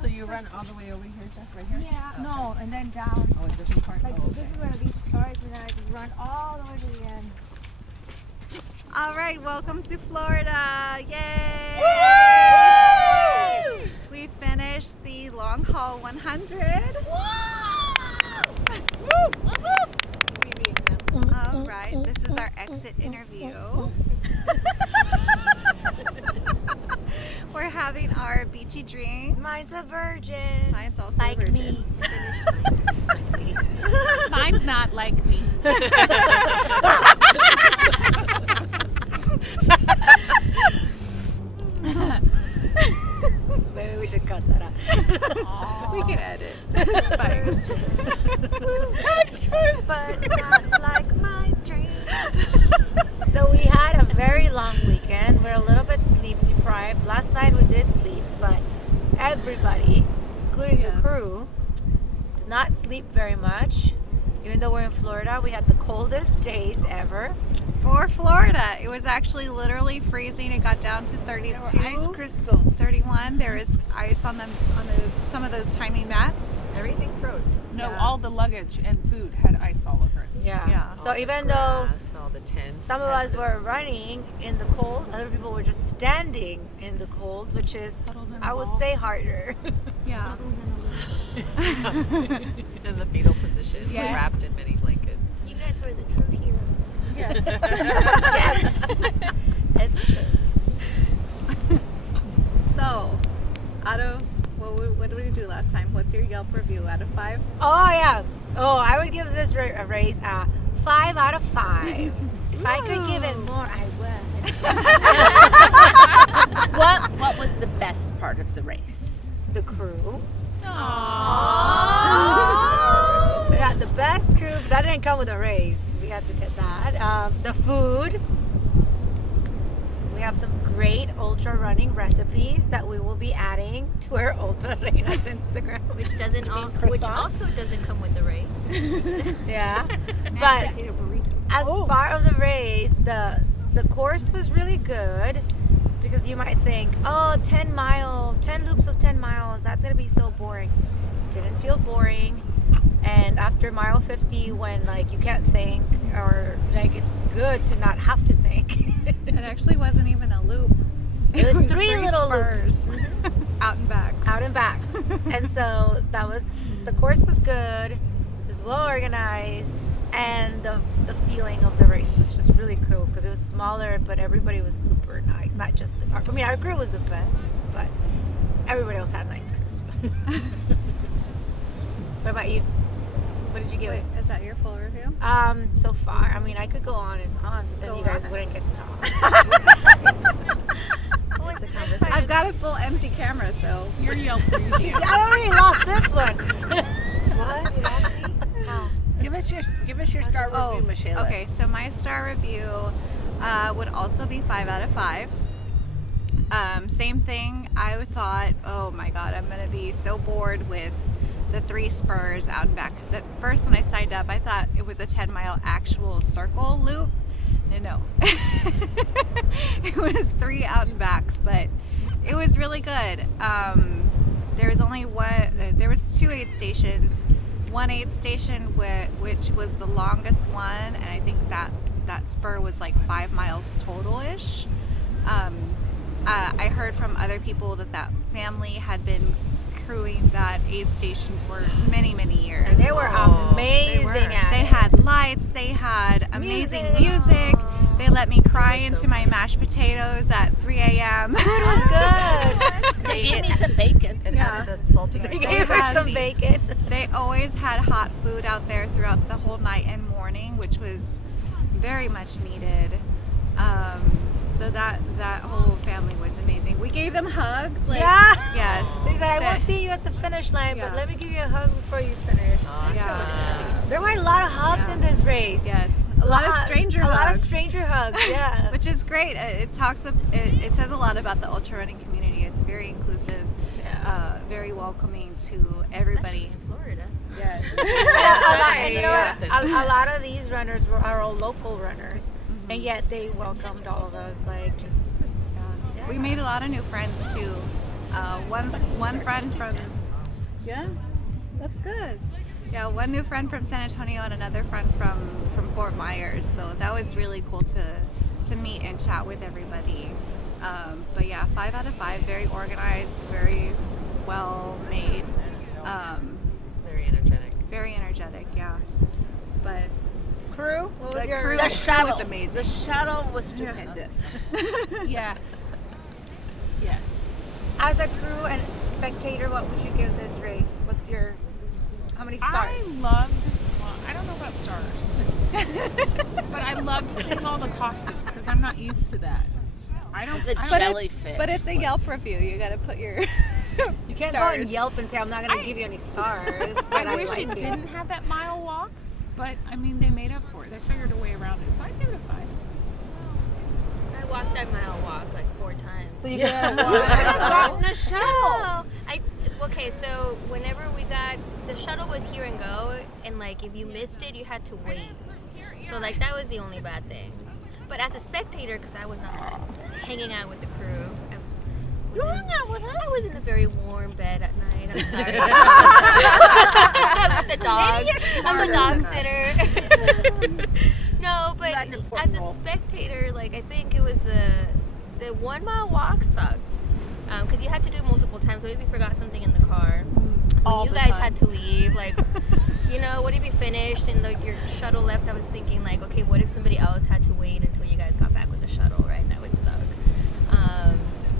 So you run all the way over here, just right here? Yeah, Okay. no, and then down. Oh, a different part. Like, Oh, this okay. is where the beach starts, and then I can run all the way to the end. All right, welcome to Florida. Yay! Woo! We finished the long haul 100. All right, this is our exit interview. We're having our beachy drinks. Mine's a virgin. Mine's also like a virgin. me. Mine's not like me. Maybe we should cut that out. We can edit. It's fine. But not like my dreams. So we had a very long weekend. We're a little bit sleep deprived. Last night we did sleep, but everybody, including the crew, did not sleep very much. Even though we're in Florida, we had the coldest days ever. For Florida, it was actually literally freezing. It got down to 32. Ice crystals. 31. There is ice on them some of those tiny mats. Everything froze. No, Yeah. all the luggage and food had ice all over it. Yeah. So All the even though grass, all the tents. some of had us this- were running in the cold, other people were just standing in the cold, which is, Huddled in a I would ball. say, harder. Yeah. in the fetal position, Yes. wrapped in many blankets. You guys were the true heroes. Yes. It's true. So, out of what did we do last time? What's your Yelp review out of 5? Oh yeah. Oh, I would give this a raise 5 out of 5. If I could give it more, I would. What was the best part of the race? The crew. Aww. We got the best crew. That didn't come with a raise. We had to get that. The food. We have some great ultra running recipes that we will be adding to our Ultra Reina's Instagram. Which doesn't which also doesn't come with the race. Yeah. But as part of the race, the course was really good, because you might think, oh, 10 loops of 10 miles, that's gonna be so boring. Didn't feel boring. And after mile 50, when like you can't think, or like it's good to not have to think. It actually wasn't even a loop. It was three little spurs. loops. Out and backs. Out and backs. And so the course was good, it was well organized, and the feeling of the race was just really cool, because it was smaller, but everybody was super nice. Not just our crew was the best, but everybody else had nice crews too. What about you? What did you give Wait, it? is that your full review? So far, I mean, I could go on and on, but then Go you guys on. wouldn't get to talk. It's a conversation. I've got a full empty camera, so Your Yelp review. I already lost this one. What? You asked me? How? Give us your star review, Michelle. Okay, so my star review would also be 5 out of 5. Same thing. I thought, oh my god, I'm gonna be so bored with the 3 spurs out and back. Because at first, when I signed up, I thought it was a 10-mile actual circle loop. No, it was 3 out and backs, but it was really good. There was only one. There was 2 aid stations. One aid station which was the longest one, and I think that spur was like 5 miles total-ish. I heard from other people that family had been crewing that aid station for many years. And they were amazing at it. They had lights, they had amazing music. They let me cry into my mashed potatoes at 3 a.m. Food was good. They gave me some bacon. And Yeah. added the salty. They They gave her had some me. bacon. They always had hot food out there throughout the whole night and morning, which was very much needed. So that whole family was amazing. We gave them hugs. Like, Yeah. Yes. They said, I That- won't see you at the finish line, Yeah. but let me give you a hug before you finish. Awesome. Yeah. There were a lot of hugs Yeah. in this race. Yes. A lot of stranger hugs. A lot of stranger hugs, yeah. Which is great. It says a lot about the ultra running community. It's very inclusive, very welcoming to everybody. Especially in Florida. Yes. And you know what? A lot of these runners are all local runners, and yet they welcomed all of us. Like, just We made a lot of new friends too. One friend from that's good. Yeah, one new friend from San Antonio and another friend from Fort Myers. So that was really cool to meet and chat with everybody. But yeah, 5 out of 5. Very organized, very well made. Very energetic. Very energetic, yeah. But Crew? What was your crew, The shuttle was amazing. The shuttle was stupendous. Yes. Yes. As a crew and spectator, what would you give this race? What's your, how many stars? I loved, well, I don't know about stars, but I loved seeing all the costumes because I'm not used to that. I don't. The I don't- jellyfish. But it's a Yelp review. You gotta put your You can't go on Yelp and say, I'm not going to give you any stars. But I wish like it didn't have that mile walk, but I mean they made up for it. They figured a way around it, so I'd give it a 5. I walked that mile walk like 4 times. So you get a You should have one. gotten the shuttle. Okay, so whenever we got the shuttle was here and go, and like if you missed it, you had to wait. So like that was the only bad thing. But as a spectator, because I was not hanging out with the crew, You hung out with us. I was in a very warm bed at night. I'm sorry. I'm the dog. I'm the dog sitter. No, but Not an important as a role. spectator, like I think it was the 1 mile walk sucked because you had to do it multiple times. What if you forgot something in the car? All You the guys time. had to leave, like, you know, what if you finished and like your shuttle left? I was thinking, like, okay, what if somebody else had to wait until you guys got back with the shuttle, right? That would suck.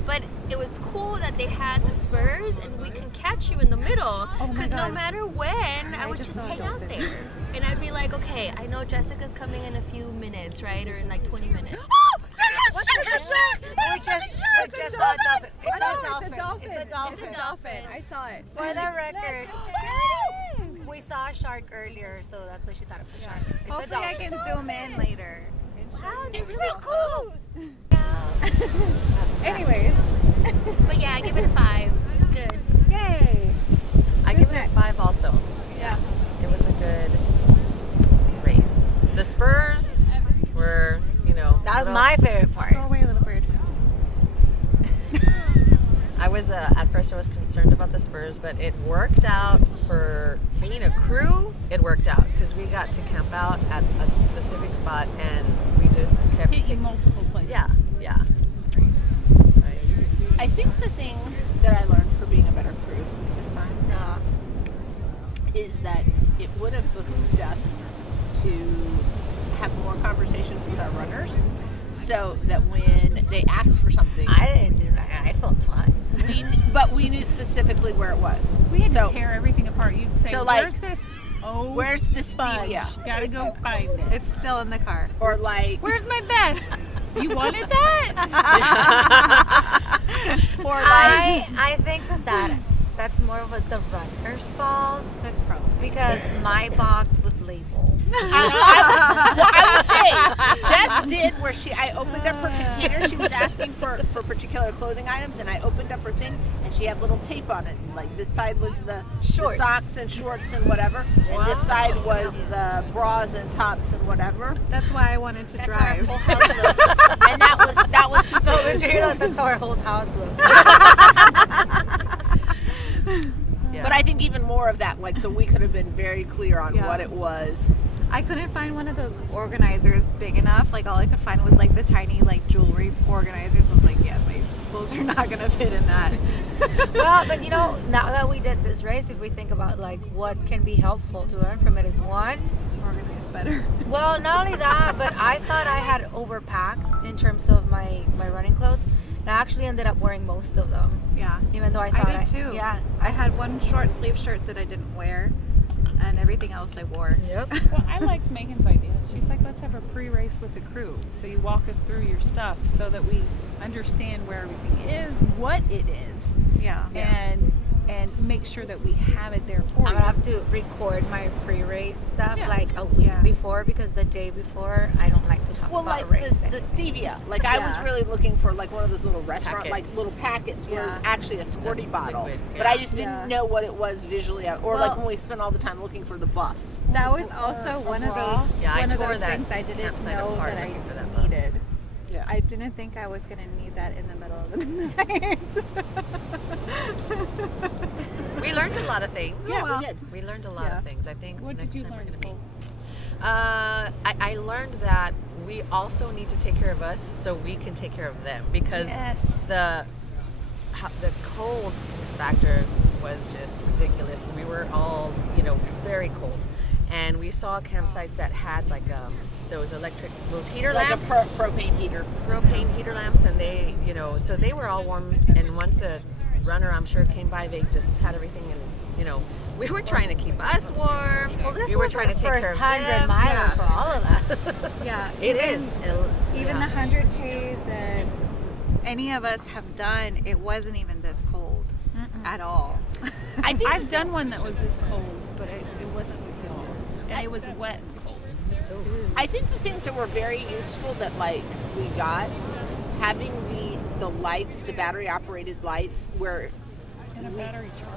But it was cool that they had the spurs and we can catch you in the middle because no matter when, I would just hang out there. And I'd be like, okay, I know Jessica's coming in a few minutes, right? Or in like 20 minutes. We just saw a dolphin. It's a dolphin. It's a dolphin. It's a dolphin. I saw it. For the record, we saw a shark earlier, so that's why she thought it was a shark. It's a Hopefully I dolphin. can zoom in later. Wow, It's real cool. Anyways, But yeah, I give it a 5. It's good. yay. I give it a 5 also. Yeah. It was a good race. The spurs were, you know. That was little- my favorite part. Go away, little bird. I was at first I was concerned about the spurs, but it worked out for being a crew. It worked out because we got to camp out at a specific spot and we just kept Hit you taking. multiple places. Yeah, yeah. I think the thing that I learned for being a better crew this time is that it would have behooved us to have more conversations with our runners so that when they asked for something, I didn't do that. I felt fine. but we knew specifically where it was. We had so, to tear everything apart. You'd say, So, like, where's this? Oh, where's the fudge. stevia? Gotta go find it. It's still in the car. Or like, Where's my vest? You wanted that? or like, I think that's more of the runner's fault That's probably. because my box was labeled. I will say, Jess did where I opened up her container. She was asking for particular clothing items, and I opened up her thing, and she had little tape on it. Like this side was the socks and shorts and whatever, and this side was the bras and tops and whatever. That's why I wanted to That's how our drive. whole house looks. And that was super. No, literally, that's how our whole house looks. Yeah. But I think even more of that, like, so we could have been very clear on Yeah. what it was. I couldn't find one of those organizers big enough. Like all I could find was like the tiny like jewelry organizers. I was like, yeah, my clothes are not gonna fit in that. Well, but you know, now that we did this race, if we think about like what can be helpful to learn from it is one, Organize better. well, not only that, but I thought I had overpacked in terms of my running clothes. And I actually ended up wearing most of them, Yeah. even though I thought I did too. Yeah. I had one short sleeve shirt that I didn't wear, and everything else I wore. Yep. Well, I liked Megan's idea. She's like, let's have a pre-race with the crew. So you walk us through your stuff so that we understand where everything is, what it is, Yeah. and make sure that we have it there for I'm you. gonna have to record my pre-race stuff Yeah. like a week Yeah. before because the day before I don't like to talk Well, about like racing. the stevia. Like I was Yeah. really looking for like one of those little restaurant, like Packets. little packets where it was Yeah. actually a squirty bottle. liquid, But I yeah. just didn't Yeah. know what it was visually, or like Well- when we spent all the time looking for the buff. That was also one of those Yeah, I one of tore those that things I didn't campsite know apart that I looking for that book. needed. Yeah. I didn't think I was gonna need that in the middle of the night. We learned a lot of things. Yeah, we did. We learned a lot of things. I think What next did you time learn, we're gonna Nicole? meet. I learned that we also need to take care of us so we can take care of them, because Yes. the cold factor was just ridiculous. We were all, very cold, and we saw campsites that had like those heater Like lamps, a propane heater. propane heater lamps, and they, so they were all warm. And once the runner, I'm sure, came by, they just had everything, and we were trying to keep us warm. Well, this we were was trying the to take first care of 100 them. miler Yeah. for all of us. Yeah, It is. Even Yeah. the 100K that any of us have done, it wasn't even this cold at all. I think I've done one that was this cold, but it wasn't with y'all. And it was wet and cold. I think the things that were very useful that we got, having the lights, the battery operated lights, where And a battery charger.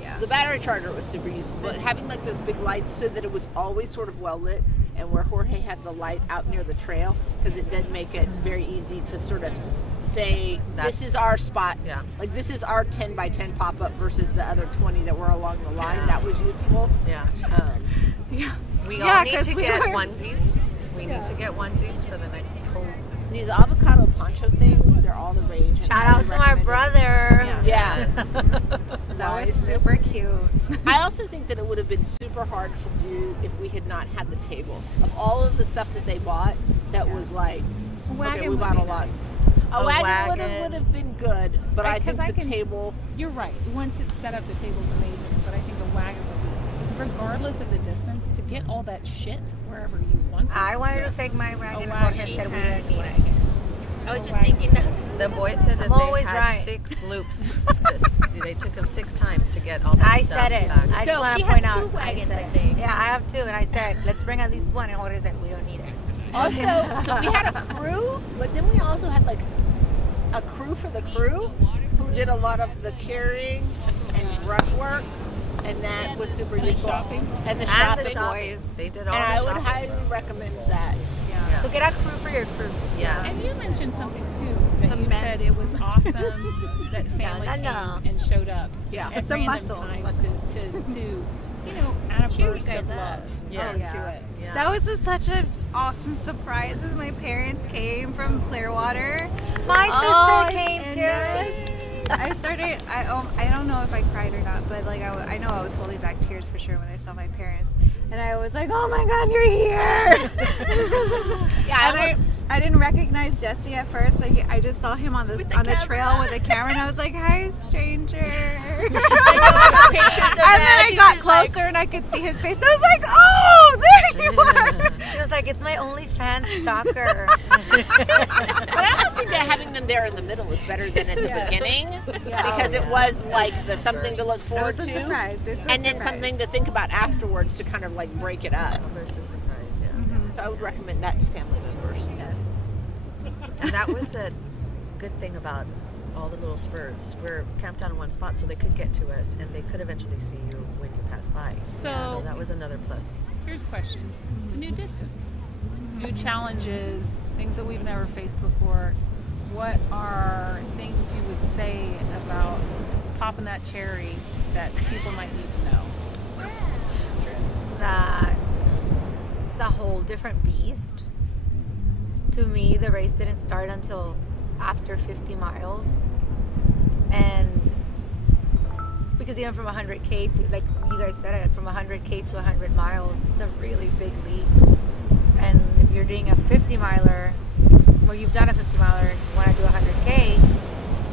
Yeah. the battery charger was super useful, but having those big lights so that it was always sort of well lit, and where Jorge had the light out near the trail, because it did make it very easy to sort of say, this is our spot. Yeah. Like, this is our 10 by 10 pop-up versus the other 20 that were along the line. That was useful. Yeah. Yeah. We Yeah, all need 'cause to we get were- onesies. We need to get onesies for the next cold. These avocado poncho things, they're all the rage. and Shout I out to my recommend them. brother. Yes. That was super cute. I also think that it would have been super hard to do if we had not had the table. Of all of the stuff that they bought, that was like, wagon okay, we would bought be a lot. nice. A wagon would have been good, but I think the table. You're right. Once it's set up, the table's amazing. But I think a wagon would be, regardless of the distance, to get all that shit wherever you want it. I wanted to take my wagon, A and Jorge wagon. said we didn't need it. I was just thinking that. The boys said that I'm always they had right. 6 loops. They took them 6 times to get all that I stuff said it. back. I just So want she to point has out. 2 wagons, I said, I think. Yeah, I have 2, and I said, let's bring at least one. And Jorge said, we don't need it. Also, so we had a crew, but then we also had a crew for the crew who did a lot of the carrying and grunt work, and that was super useful. shopping. And the And shopping. the shopping. They did all And the I shopping. would highly recommend that. Yeah. So get a crew for your crew. Yes. And you mentioned something too, that Some you said bends. it was awesome that family No. came and showed up Yeah. at Some random muscle. times to add a Cheer you burst guys of up. love Yes. to it. Yeah. That was just such an awesome surprise when my parents came from Clearwater. My Oh, sister came and too. I don't know if I cried or not, but I know I was holding back tears for sure when I saw my parents, and I was like, oh my god, you're here. Yeah, I didn't recognize Jesse at first. I just saw him on the trail with a camera, and I was like, hi, stranger. And then I got closer and I could see his face. And I was like, oh, there you are. She was like, it's my OnlyFans stalker. But I almost think that having them there in the middle is better than at the beginning, because it was like the something to look forward That was a to, surprise. It was a and then surprise. something to think about afterwards to kind of break it up. We're so surprised, yeah. So I would recommend that to family members. And that was a good thing about all the little spurs. We're camped down in one spot so they could get to us, and they could eventually see you when you pass by. So that was another plus. Here's a question. It's a new distance, new challenges, things that we've never faced before. What are things you would say about popping that cherry that people might need to know? That it's a whole different beast. To me, the race didn't start until after 50 miles. And because even from 100K to, like you guys said it, from 100K to 100 miles, it's a really big leap. And if you're doing a 50 miler, or you've done a 50 miler and you want to do 100K,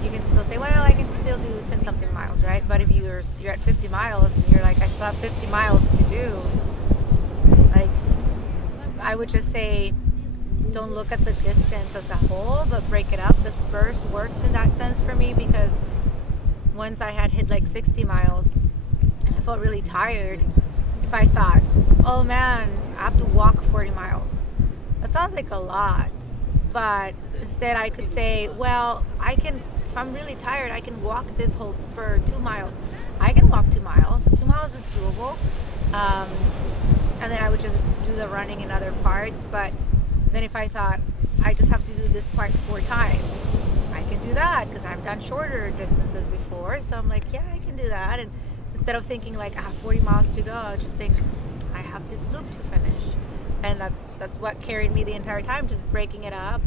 you can still say, well, I can still do 10 something miles, right? But if you're at 50 miles and you're like, I still have 50 miles to do, like, I would just say, don't look at the distance as a whole, but break it up. The spurs worked in that sense for me, because once I had hit 60 miles, I felt really tired. If I thought, oh man, I have to walk 40 miles, that sounds like a lot. But instead I could say, well, if I'm really tired, I can walk this whole spur 2 miles. I can walk 2 miles. 2 miles is doable. And then I would just do the running in other parts. But then if I thought, I just have to do this part 4 times. I can do that because I've done shorter distances before. So I'm like, yeah, I can do that. And instead of thinking like I have 40 miles to go, I just think I have this loop to finish. And that's what carried me the entire time, just breaking it up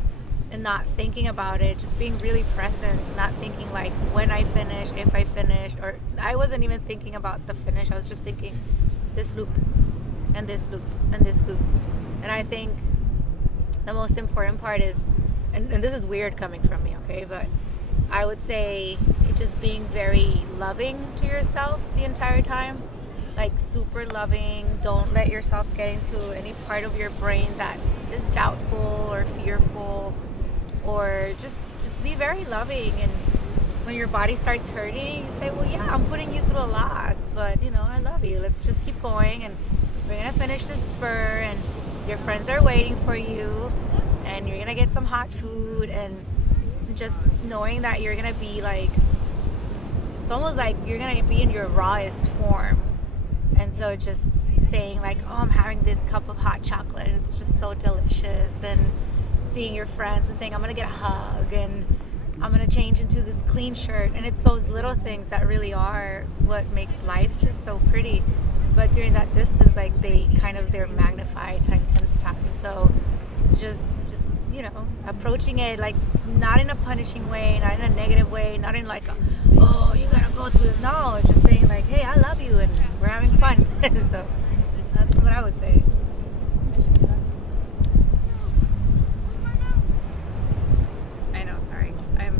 and not thinking about it, just being really present, not thinking like when I finish, if I finish, or I wasn't even thinking about the finish. I was just thinking this loop and this loop and this loop. And I think the most important part is, and this is weird coming from me, okay, but I would say just being very loving to yourself the entire time. Like super loving. Don't let yourself get into any part of your brain that is doubtful or fearful, or just be very loving. And when your body starts hurting, you say, well, yeah, I'm putting you through a lot, but you know, I love you. Let's just keep going, and we're gonna finish this spur, and your friends are waiting for you, and you're gonna get some hot food, and just knowing that you're gonna be like, it's almost like you're gonna be in your rawest form. And so just saying like, oh, I'm having this cup of hot chocolate, it's just so delicious, and seeing your friends and saying I'm gonna get a hug, and I'm gonna change into this clean shirt. And it's those little things that really are what makes life just so pretty. But during that distance, like they're magnified times 10 times. So just you know, approaching it like not in a punishing way, not in a negative way, not in like oh, you gotta go through this. No, just saying like, hey, I love you and we're having fun. So that's what I would say. I know, sorry. I'm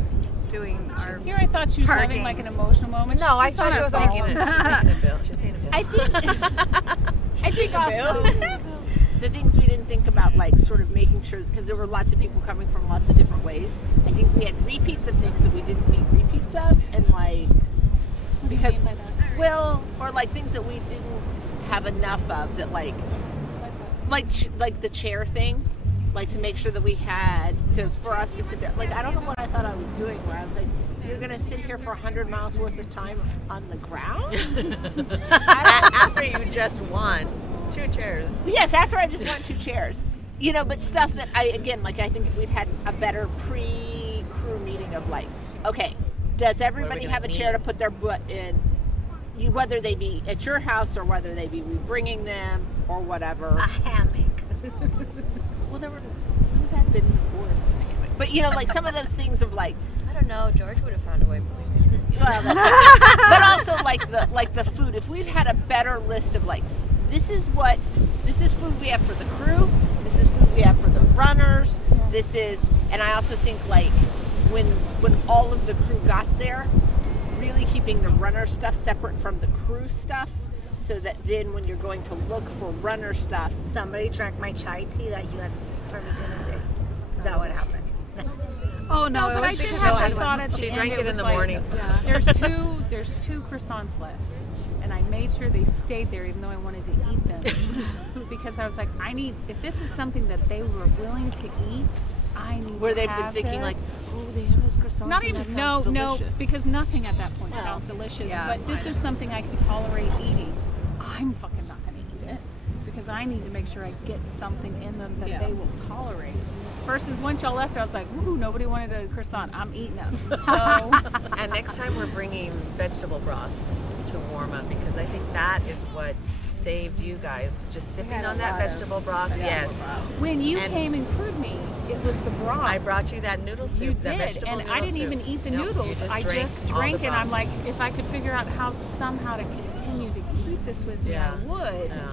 doing our Here I thought she was parsing. having like an emotional moment. No, I She's just thought on she her was phone. She's paying a bill. I think also the things we didn't think about, like sort of making sure, because there were lots of people coming from lots of different ways. I think we had repeats of things that we didn't need repeats of, and like because well, or like things that we didn't have enough of that like the chair thing, like to make sure that we had, because for us to sit there, like I don't know what I thought I was doing, where I was like, you're gonna sit here for 100 miles worth of time on the ground After you just won 2 chairs. Yes, after I just won 2 chairs. You know, but stuff that I think if we'd had a better pre-crew meeting of like, okay, does everybody have a chair to put their butt in? Whether they be at your house or whether they be bringing them or whatever. A hammock. Well, we've had been worse than a hammock. But you know, like some of those things of like, I don't know. George would have found a way. well, but also like the food. If we'd had a better list of like, this is food we have for the crew, this is food we have for the runners, this is, and I also think like when all of the crew got there, really keeping the runner stuff separate from the crew stuff, so that then when you're going to look for runner stuff, Somebody drank my chai tea that you had for me dinner day. Is that what happened? Oh no, it but was I did because have I the thought at the She end. drank it in was the like, morning. There's two croissants left, and I made sure they stayed there even though I wanted to eat them because I was like, if this is something that they were willing to eat, I need where to they've been have thinking this. like, oh, they have those croissants. Not and even that sounds delicious. because nothing at that point sounds delicious. Yeah, but this is something I can tolerate eating. I'm fucking not gonna eat it because I need to make sure I get something in them that they will tolerate. Versus once y'all left, I was like, woo, nobody wanted a croissant. I'm eating them. So And next time we're bringing vegetable broth to warm up, because I think that is what saved you guys, just sipping on that vegetable broth. Yes. when you And- came and crewed me, it was the broth. I brought you that noodle soup, You that did, vegetable and noodle I didn't soup. even eat the Nope, you noodles. I drank just all the drank it. broth. I'm like, if I could figure out how somehow to continue to keep this with me, Yeah. I would. Yeah.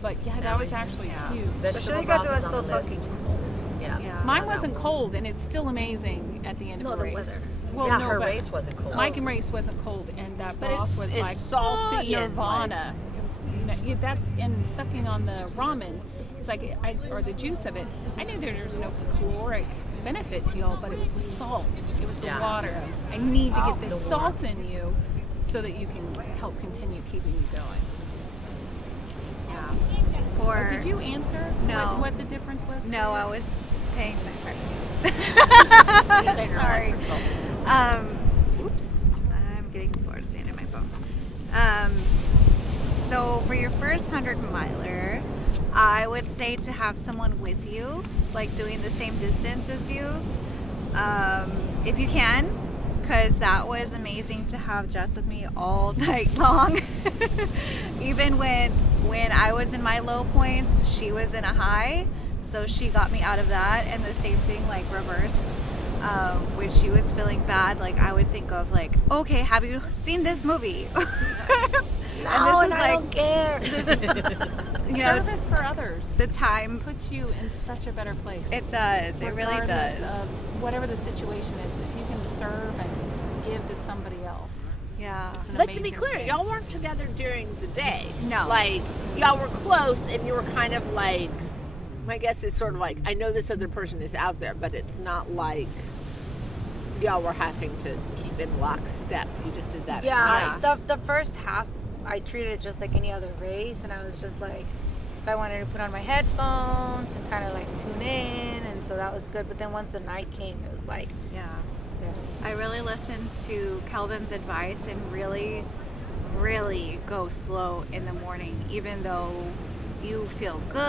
But yeah, that was actually huge. Vegetable Especially because broth it was is on so the list. fucking cold. Yeah. Mine wasn't cold, and it's still amazing at the end of No, the the race. weather. Well, Yeah, no, her but race wasn't cold. Mike and race wasn't cold, and that But broth was it's like salty and, Nirvana. It was, that's and sucking on the ramen. It's like or the juice of it. I knew there was no caloric benefit to y'all, but it was the salt. It was the Yeah. water. I need to get The this salt in you so that you can help continue keeping you going. For Did you answer No. what the difference was? No, I was paying my card. Sorry. Oops. I'm getting Florida sand in my phone. So for your first 100 miler, I would say to have someone with you, like doing the same distance as you, if you can, because that was amazing to have Jess with me all night long. Even when I was in my low points, she was in a high, so she got me out of that. And the same thing, like, reversed. When she was feeling bad, like, I would think of, like, okay, have you seen this movie? And I don't care. Service for others. The time puts you in such a better place. it does. It really Regardless does. of whatever the situation is, if you can serve and give to somebody else. Yeah. It's an But to be amazing clear, thing. y'all weren't together during the day. No. Like, y'all were close and you were kind of like, my guess is sort of like, I know this other person is out there, but it's not like y'all were having to keep in lockstep. You just did that Yeah, at night. the first half I treated it just like any other race, and I was just like, if I wanted to put on my headphones and kind of like tune in, and so that was good. But then once the night came, it was like, Yeah. yeah. I really listened to Kelvin's advice and really, really go slow in the morning, even though you feel good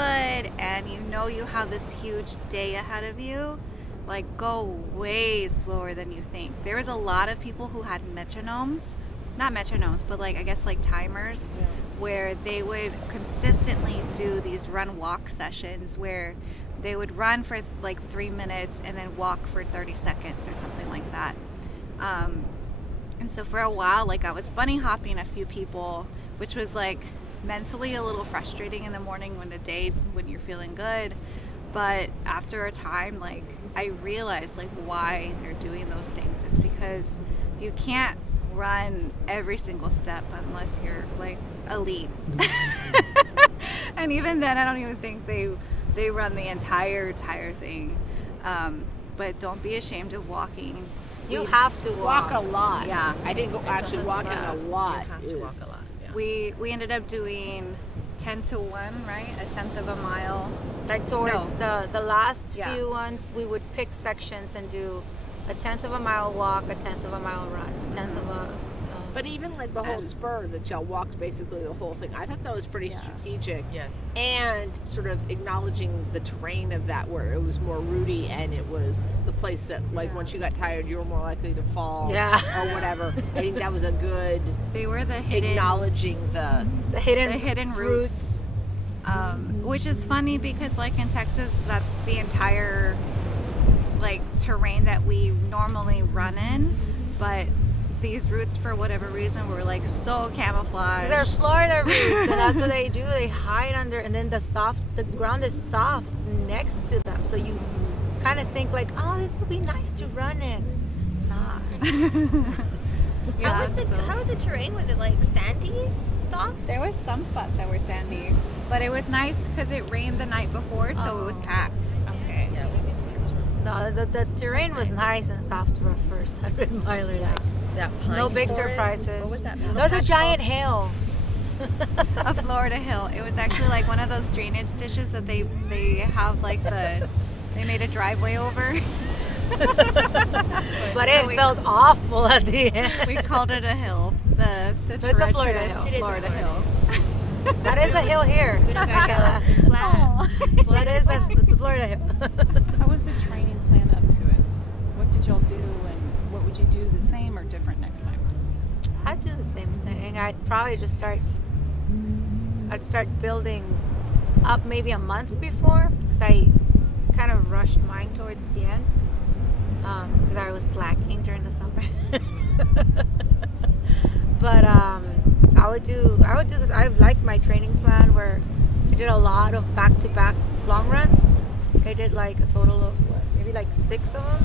and you know you have this huge day ahead of you. Like, go way slower than you think. There was a lot of people who had metronomes, not metronomes, but like, I guess like timers, where they would consistently do these run walk sessions where they would run for like 3 minutes and then walk for 30 seconds or something like that. And so for a while, like, I was bunny hopping a few people, which was like mentally a little frustrating in the morning when you're feeling good. But after a time, like, I realized like why they're doing those things. It's because you can't run every single step unless you're like elite. And even then, I don't even think they run the entire thing. But don't be ashamed of walking. You have to Walk a lot. Yeah. I think actually walking a lot. You have to walk a lot. Yeah. We ended up doing 10 to 1, right? A tenth of a mile. Like towards the last Yeah. few ones, we would pick sections and do a 1/10 of a mile walk, a 1/10 of a mile run, a 1/10 of a. But even like the whole And- spur that y'all walked basically the whole thing, I thought that was pretty strategic. Yes. And sort of acknowledging the terrain of that, where it was more rooty and it was the place that, like, once you got tired, you were more likely to fall Yeah. or whatever. I think that was a good They were the hidden acknowledging the hidden roots. Which is funny because, like, in Texas, that's the entire like terrain that we normally run in, but these routes, for whatever reason, were like so camouflaged. They're Florida roots, and that's what they do. They hide under, and then the ground is soft next to them, so you kind of think like, oh, this would be nice to run in. It's not. Yeah, How was the terrain? Was it like sandy, soft? There was some spots that were sandy, but it was nice because it rained the night before, so it was packed. Okay. Yeah, it was No, the terrain was nice and soft for a first 100 miler. Like, that pine no big forest. surprises. What was that? There was a giant hail. A Florida hill. It was actually like one of those drainage ditches that they have like they made a driveway over. But So it we- felt awful at the end. We called it a hill. The It's a Florida treacherous hill. It is a Florida Florida hill. That is a hill here. We don't got hills. It's flat. It's a Florida hill. How was the training plan up to it? What did y'all do, and what would you do the same or different next time? I'd do the same thing. I'd probably just start building up maybe a month before, because I kind of rushed mine towards the end, because I was slacking during the summer. But I would do this. I like my training plan where I did a lot of back-to-back long runs. I did like a total of maybe like 6 of them.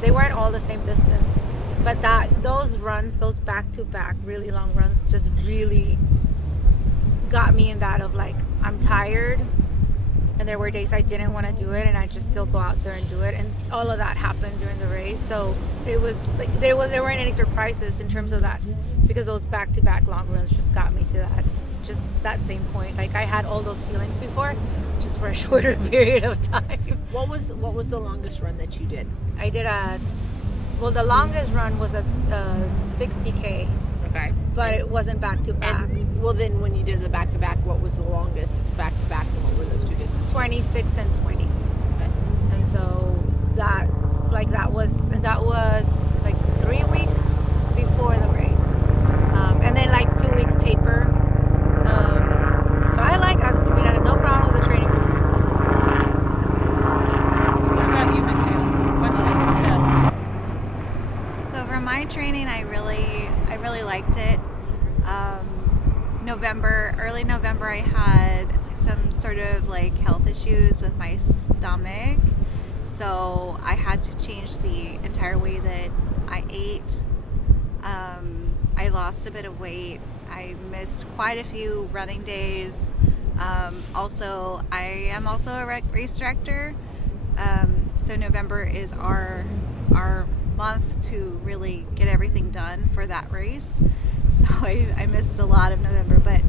They weren't all the same distance, but those back-to-back really long runs just really got me in that of like, I'm tired, and there were days I didn't want to do it, and I just still go out there and do it, and all of that happened during the race. So it was like there weren't any surprises in terms of that, because those back-to-back long runs just got me to that same point. Like, I had all those feelings before, just for a shorter period of time. What was the longest run that you did? I did the longest run was a 60K, Okay. but it wasn't back to back. Well, then when you did the back-to-back, what was the longest back-to-backs and what were those 2 distances? 26 and 20. And so that was like 3 weeks before the race. And then like 2 weeks taper. So I had no problem with the training. What about you, Michelle? What's the So for my training, I really liked it. Early November, I had some sort of like health issues with my stomach. So I had to change the entire way that I ate. I lost a bit of weight. I missed quite a few running days. Also, I am also a race director. So November is our month to really get everything done for that race. So I missed a lot of November, but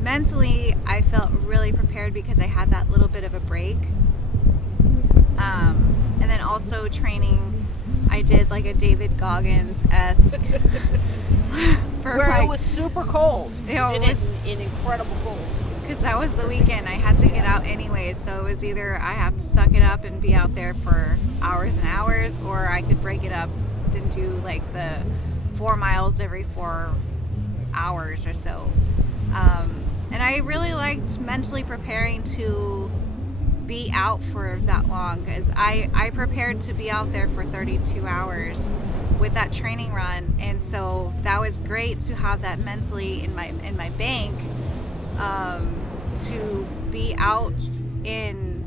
mentally I felt really prepared because I had that little bit of a break. And then also training, I did like a David Goggins-esque Where it was super cold. It was in incredible cold. because that was the weekend. I had to get out anyways, so it was either I have to suck it up and be out there for hours and hours, or I could break it up and do like the 4 miles every 4 hours or so. And I really liked mentally preparing to be out for that long, because I prepared to be out there for 32 hours with that training run, and so that was great to have that mentally in my bank, to be out in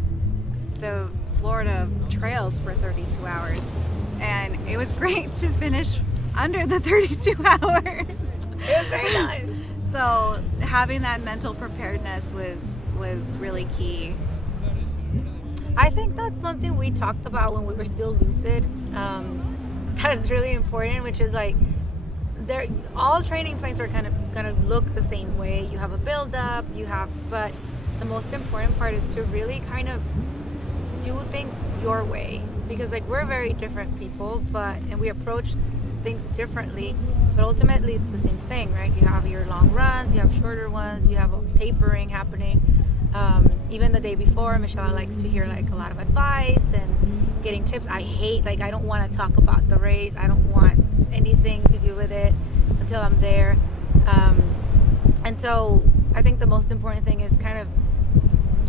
the Florida trails for 32 hours, and it was great to finish under the 32 hours. It was very nice. So having that mental preparedness was really key. I think that's something we talked about when we were still lucid. That's really important, which is like, all training plans are kind of gonna look the same way. You have a build up, but the most important part is to really kind of do things your way, because like we're very different people, and we approach things differently, but ultimately it's the same thing, right? You have your long runs, you have shorter ones, you have tapering happening. Even the day before, Michelle likes to hear like a lot of advice and getting tips. I don't want to talk about the race. I don't want anything to do with it until I'm there. And so I think the most important thing is kind of,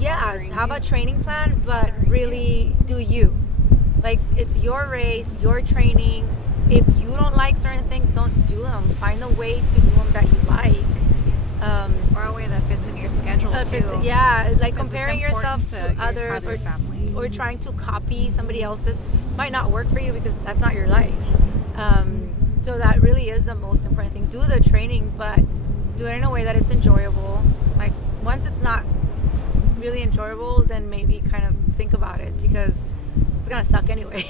have a training plan, but really do you. Like, it's your race, your training. If you don't like certain things, don't do them. Find a way to do them that you like. Or a way that fits in your schedule too. Like comparing yourself to others, or trying to copy somebody else's might not work for you because that's not your life. So that really is the most important thing. Do the training, but do it in a way that it's enjoyable. Like, once it's not really enjoyable, then maybe kind of think about it, because it's gonna suck anyway.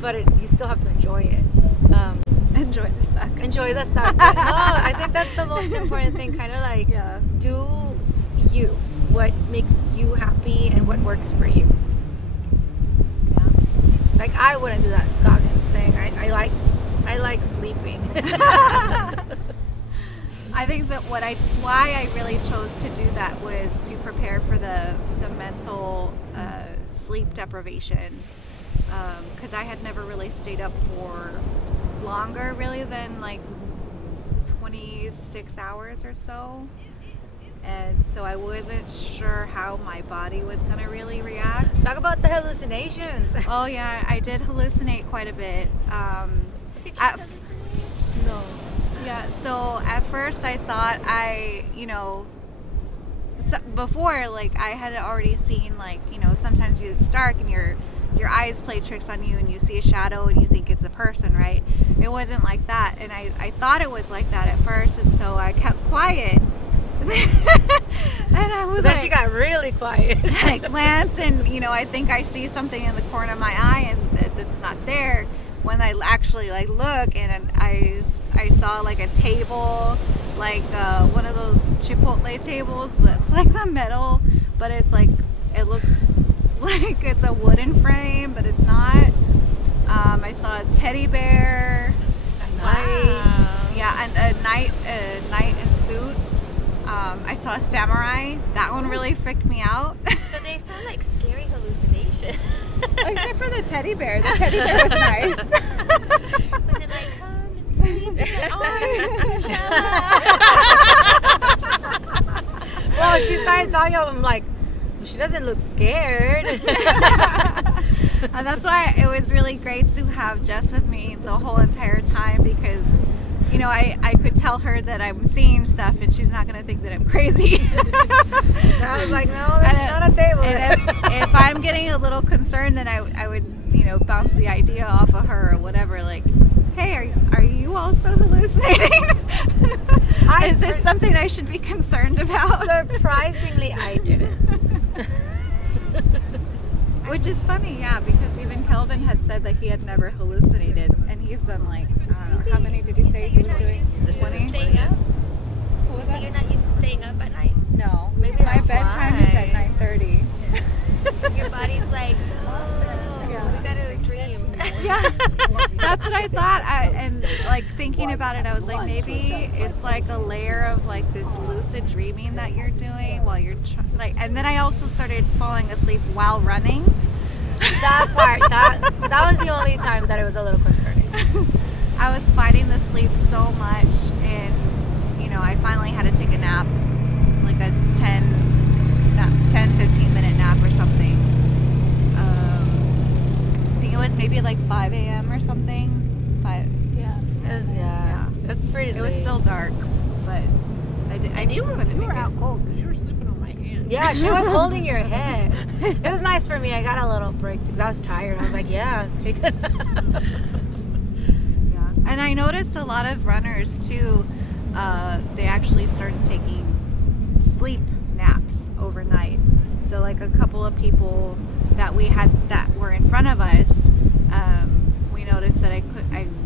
But you still have to enjoy it. Enjoy the suck. Enjoy the suck. No, I think that's the most important thing. Kind of like, do you. What makes you happy and what works for you. Yeah. Like, I wouldn't do that Goggins thing. I like sleeping. I think that why I really chose to do that was to prepare for the mental sleep deprivation, because I had never really stayed up for longer really than like 26 hours or so, and so I wasn't sure how my body was going to really react. Talk about the hallucinations. Oh yeah, I did hallucinate quite a bit. No. Yeah, so at first I thought before, like, I had already seen, like, sometimes it's dark and your eyes play tricks on you and you see a shadow and you think it's a person, right? It wasn't like that, and I thought it was like that at first, and so I kept quiet. And I was then she got really quiet. I glance and, I think I see something in the corner of my eye and that's not there. When I actually like look, and I saw like a table, like one of those Chipotle tables that's like the metal, but it's like, it looks like it's a wooden frame, but it's not. I saw a teddy bear, and a knight in a samurai. That one really freaked me out. So they sound like scary hallucinations. Except for the teddy bear. The teddy bear was nice. Was it like, come and sleep in my arms, Cinderella? Well, she started talking about him like, she doesn't look scared. And that's why it was really great to have Jess with me the whole entire time, because, you know, I could tell her that I'm seeing stuff and she's not going to think that I'm crazy. I was like, no, there's not a table. And if I'm getting a little concerned, then I would, you know, bounce the idea off of her or whatever, like, hey, are you also hallucinating? Is this something I should be concerned about? Surprisingly, I didn't. Which is funny, yeah, because even Kelvin had said that he had never hallucinated, and he's done like, I don't know, how many did you say he was doing? This is staying up? What was that? You're not used to staying up at night? No, Maybe my that's bedtime why. is at 9:30. Your body's like, oh, we gotta dream. Yeah, that's what I thought. And like thinking about it, I was like, maybe it's like a layer of like this lucid dreaming that you're doing while you're like. And then I also started falling asleep while running. That part, that was the only time that it was a little concerning. I was fighting the sleep so much, and you know, I finally had to take a nap, like a 10-15 minute nap or something. I think it was maybe like 5 a.m. or something. It was pretty late. It was still dark, but I knew we You were out cold because you were sleeping on my hand. Yeah, she was holding your head. It was nice for me. I got a little break because I was tired. I was like, yeah. Yeah. And I noticed a lot of runners too, they actually started taking sleep naps overnight. So like a couple of people that we had that were in front of us, we noticed that I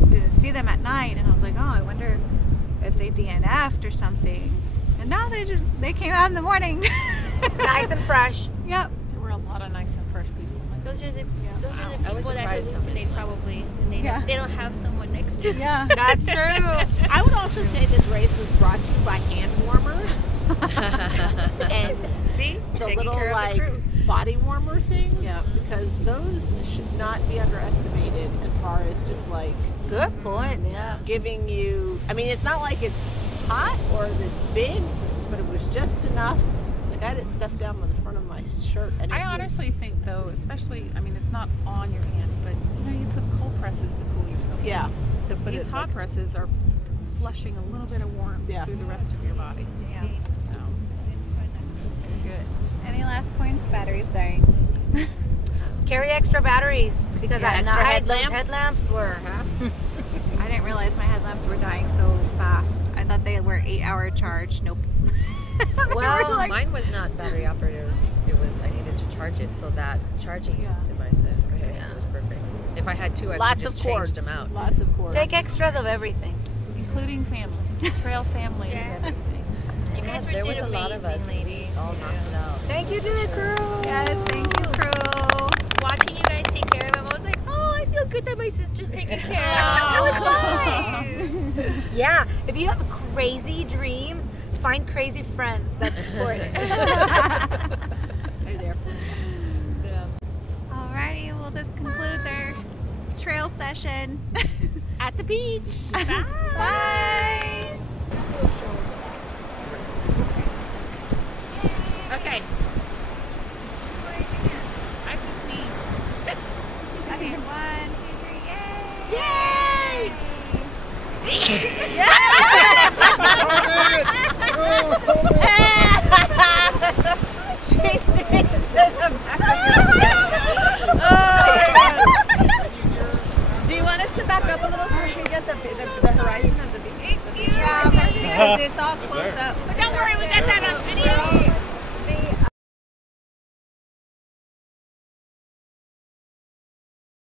didn't see them at night, and I was like, oh, I wonder if they DNF'd or something. And now they came out in the morning. Nice and fresh. Yep. There were a lot of nice and fresh people. Those are the I people was that surprised how many hallucinate probably. And they don't have someone next to them. Yeah. That's true. I would also say this race was brought to you by hand warmers and See? the Taking little care of the like crew. body warmer things. Yeah. Because those should not be underestimated as far as just like Good point. Yeah. giving you. I mean, it's not like it's hot or it's big, but it was just enough. Like I had it stuffed down on the front of my shirt. And it I was- honestly think, though, especially, I mean, it's not on your hand, but you know, you put cold presses to cool yourself. Yeah. To put These it hot like, presses are flushing a little bit of warmth Yeah. through the rest of your body. Yeah. So, good. Any last points? Batteries dying. Carry extra batteries because Yeah, at extra night those headlamps. headlamps were. I didn't realize my headlamps were dying so fast. I thought they were 8-hour charge. Nope. Well, Mine was not battery operated. It was I needed to charge it, so that charging Yeah. device that it was perfect. If I had two, I lots could of just change cords. them out. Lots of cords. take extras of everything. Including family. Trail family is everything. You guys There was did a lot of us, amazing, and we ladies. all knocked it out. Thank you to the crew. Yes, thank you, crew. Watching you guys take care of him, I was like, oh, I feel good that my sister's taking care of him. That was nice. Yeah, if you have crazy dreams, find crazy friends that support it. They're there for you. Alrighty, well this concludes our trail session. At the beach. Bye. Okay. I have to sneeze. Okay, 1, 2, 3, yay! Yay! Do you want us to back up a little so we can get the horizon of the beach? Excuse me. Because it's all close up.